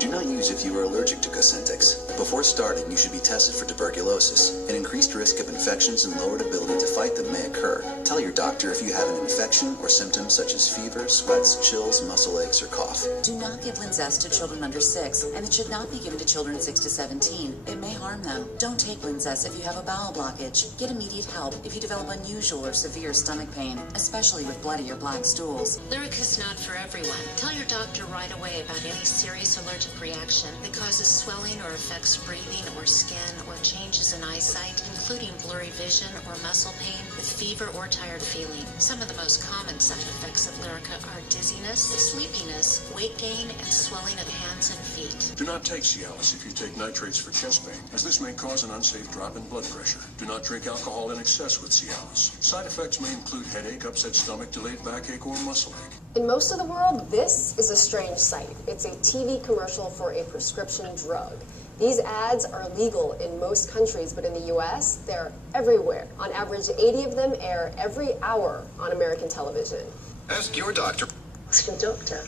Do not use if you are allergic to Cosentyx. Before starting, you should be tested for tuberculosis. An increased risk of infections and lowered ability to fight them may occur. Tell your doctor if you have an infection or symptoms such as fever, sweats, chills, muscle aches, or cough. Do not give Linzess to children under 6, and it should not be given to children 6 to 17. It may harm them. Don't take Linzess if you have a bowel blockage. Get immediate help if you develop unusual or severe stomach pain, especially with bloody or black stools. Lyrica's not for everyone. Tell your doctor right away about any serious allergic reaction that causes swelling or affects breathing or skin or changes in eyesight, including blurry vision or muscle pain with fever or tired feeling. Some of the most common side effects of Lyrica are dizziness, sleepiness, weight gain, and swelling of hands and feet. Do not take Cialis if you take nitrates for chest pain, as this may cause an unsafe drop in blood pressure. Do not drink alcohol in excess with Cialis. Side effects may include headache, upset stomach, delayed backache, or muscle ache. In most of the world, this is a strange sight. It's a TV commercial for a prescription drug. These ads are legal in most countries, but in the US, they're everywhere. On average, 80 of them air every hour on American television. Ask your doctor. Ask your doctor.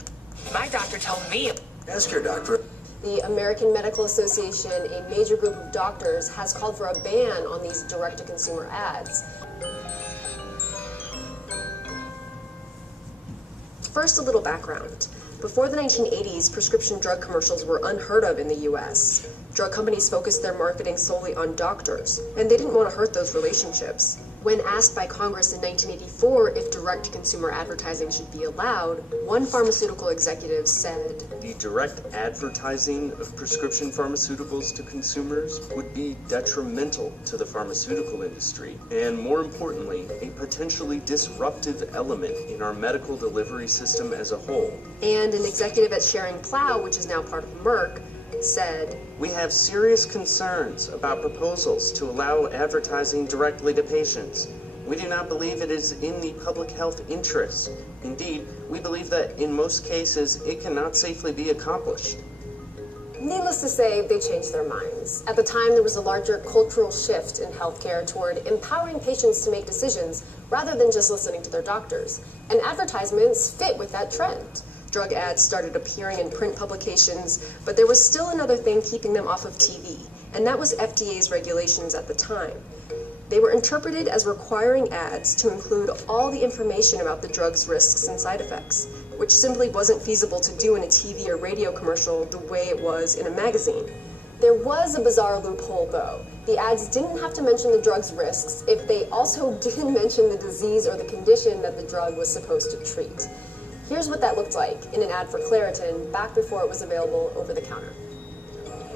My doctor told me. Ask your doctor. The American Medical Association, a major group of doctors, has called for a ban on these direct-to-consumer ads. First, a little background. Before the 1980s, prescription drug commercials were unheard of in the US. Drug companies focused their marketing solely on doctors, and they didn't want to hurt those relationships. When asked by Congress in 1984 if direct-to-consumer advertising should be allowed, one pharmaceutical executive said, "The direct advertising of prescription pharmaceuticals to consumers would be detrimental to the pharmaceutical industry, and more importantly, a potentially disruptive element in our medical delivery system as a whole." And an executive at Schering-Plough, which is now part of Merck, said, "We have serious concerns about proposals to allow advertising directly to patients. We do not believe it is in the public health interest. Indeed, we believe that in most cases it cannot safely be accomplished." Needless to say, they changed their minds. At the time, there was a larger cultural shift in healthcare toward empowering patients to make decisions rather than just listening to their doctors. And advertisements fit with that trend. Drug ads started appearing in print publications, but there was still another thing keeping them off of TV, and that was FDA's regulations at the time. They were interpreted as requiring ads to include all the information about the drug's risks and side effects, which simply wasn't feasible to do in a TV or radio commercial the way it was in a magazine. There was a bizarre loophole, though. The ads didn't have to mention the drug's risks if they also didn't mention the disease or the condition that the drug was supposed to treat. Here's what that looked like in an ad for Claritin back before it was available over the counter.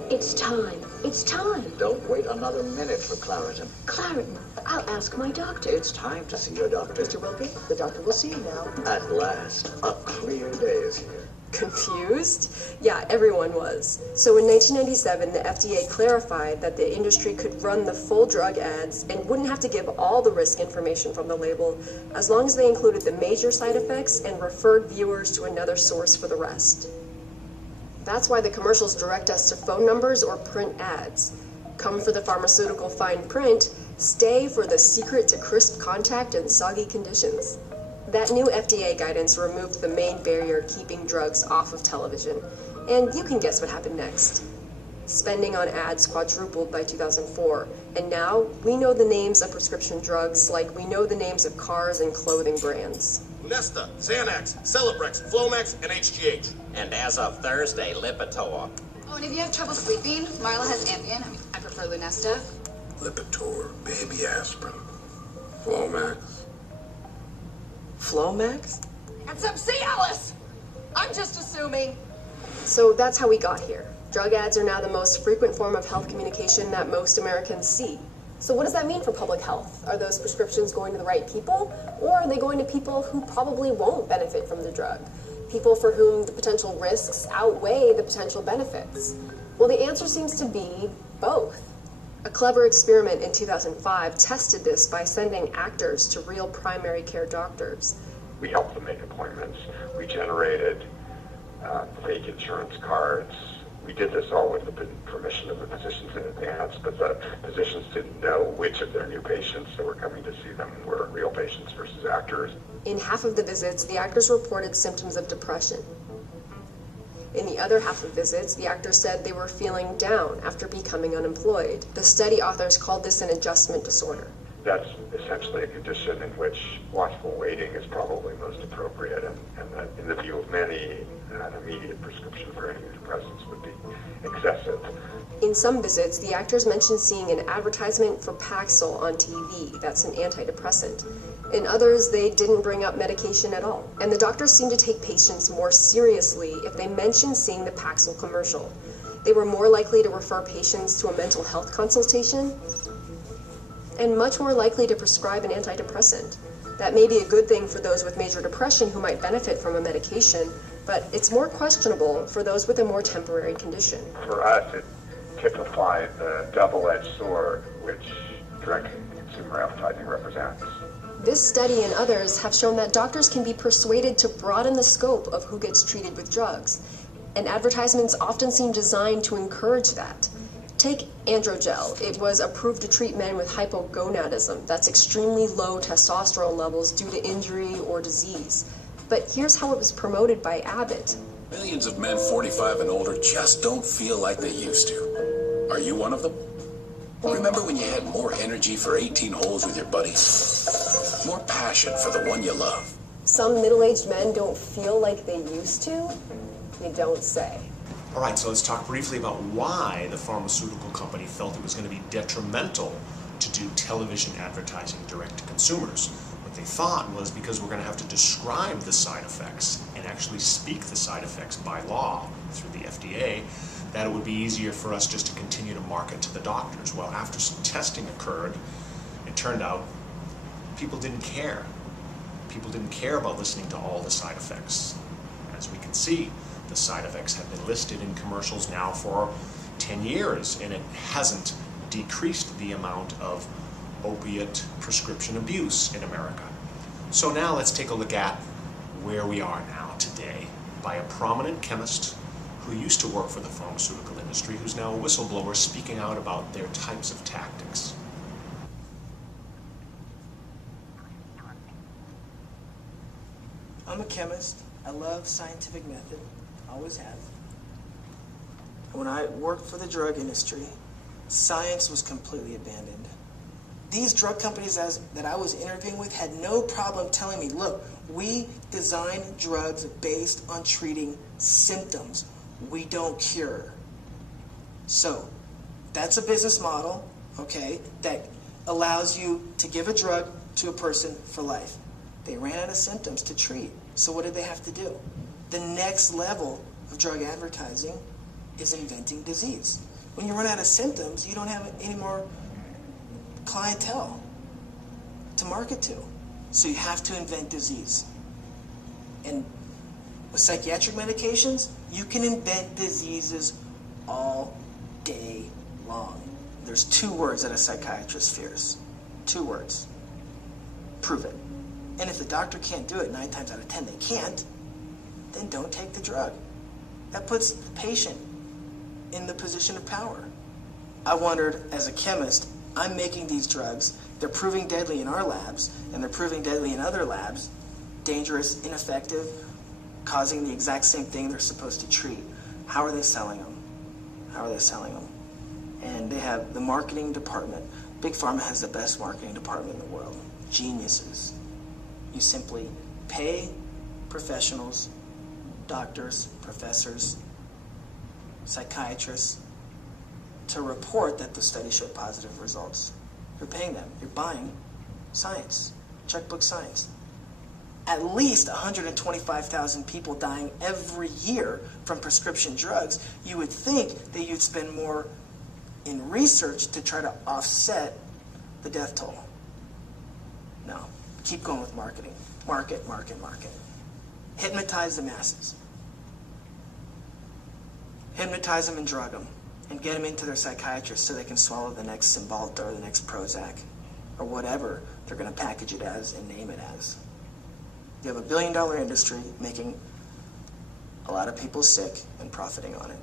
"It's time. It's time. Don't wait another minute for Claritin. Claritin. I'll ask my doctor." It's time to see your doctor. Mr. Wilkie, the doctor will see you now. At last, a clear day is here. Confused? Yeah, everyone was. So in 1997, the FDA clarified that the industry could run the full drug ads and wouldn't have to give all the risk information from the label, as long as they included the major side effects and referred viewers to another source for the rest. That's why the commercials direct us to phone numbers or print ads. Come for the pharmaceutical fine print, stay for the secret to crisp contact and soggy conditions. That new FDA guidance removed the main barrier keeping drugs off of television, and you can guess what happened next. Spending on ads quadrupled by 2004, and now we know the names of prescription drugs like we know the names of cars and clothing brands. Lunesta, Xanax, Celebrex, Flomax, and HGH. And as of Thursday, Lipitor. Oh, and if you have trouble sleeping, Marla has Ambien. I prefer Lunesta. Lipitor, baby aspirin, Flomax. Flomax? And some Cialis. I'm just assuming. So that's how we got here. Drug ads are now the most frequent form of health communication that most Americans see. So what does that mean for public health? Are those prescriptions going to the right people? Or are they going to people who probably won't benefit from the drug? People for whom the potential risks outweigh the potential benefits? Well, the answer seems to be both. A clever experiment in 2005 tested this by sending actors to real primary care doctors. We helped them make appointments. We generated fake insurance cards. We did this all with the permission of the physicians in advance, but the physicians didn't know which of their new patients that were coming to see them were real patients versus actors. In half of the visits, the actors reported symptoms of depression. In the other half of visits, the actors said they were feeling down after becoming unemployed. The study authors called this an adjustment disorder. That's essentially a condition in which watchful waiting is probably most appropriate, and that, in the view of many, an immediate prescription for antidepressants would be excessive. In some visits, the actors mentioned seeing an advertisement for Paxil on TV. That's an antidepressant. In others, they didn't bring up medication at all. And the doctors seemed to take patients more seriously if they mentioned seeing the Paxil commercial. They were more likely to refer patients to a mental health consultation and much more likely to prescribe an antidepressant. That may be a good thing for those with major depression who might benefit from a medication, but it's more questionable for those with a more temporary condition. For us, it typified the double-edged sword which direct-to-consumer advertising represents. This study and others have shown that doctors can be persuaded to broaden the scope of who gets treated with drugs, and advertisements often seem designed to encourage that. Take androgel. It was approved to treat men with hypogonadism. That's extremely low testosterone levels due to injury or disease. But here's how it was promoted by Abbott. Millions of men 45 and older just don't feel like they used to. Are you one of them? Remember when you had more energy for 18 holes with your buddies? More passion for the one you love? Some middle-aged men don't feel like they used to? You don't say. All right, so let's talk briefly about why the pharmaceutical company felt it was going to be detrimental to do television advertising direct to consumers. What they thought was because we're going to have to describe the side effects and actually speak the side effects by law through the FDA, that it would be easier for us just to continue to market to the doctors. Well, after some testing occurred, it turned out people didn't care. People didn't care about listening to all the side effects. As we can see, the side effects have been listed in commercials now for 10 years, and it hasn't decreased the amount of opiate prescription abuse in America. So now let's take a look at where we are now today by a prominent chemist who used to work for the pharmaceutical industry, who's now a whistleblower speaking out about their types of tactics. I'm a chemist. I love scientific method. Always have. When I worked for the drug industry, science was completely abandoned. These drug companies that I was interviewing with had no problem telling me, look, we design drugs based on treating symptoms. We don't cure. So that's a business model, okay, that allows you to give a drug to a person for life. They ran out of symptoms to treat. So what did they have to do? The next level of drug advertising is inventing disease. When you run out of symptoms, you don't have any more clientele to market to. So you have to invent disease. And with psychiatric medications, you can invent diseases all day long. There's 2 words that a psychiatrist fears. 2 words. Prove it. And if the doctor can't do it, 9 times out of 10 they can't, then don't take the drug. That puts the patient in the position of power. I wondered, as a chemist, I'm making these drugs, they're proving deadly in our labs, and they're proving deadly in other labs, dangerous, ineffective, causing the exact same thing they're supposed to treat. How are they selling them? How are they selling them? And they have the marketing department. Big Pharma has the best marketing department in the world. Geniuses. You simply pay professionals, doctors, professors, psychiatrists, to report that the study showed positive results. You're paying them. You're buying science, checkbook science. At least 125,000 people dying every year from prescription drugs. You would think that you'd spend more in research to try to offset the death toll. No. Keep going with marketing. Market, market, market. Hypnotize the masses. Hypnotize them and drug them. And get them into their psychiatrist so they can swallow the next Cymbalta or the next Prozac. Or whatever they're going to package it as and name it as. You have a $1 billion industry making a lot of people sick and profiting on it.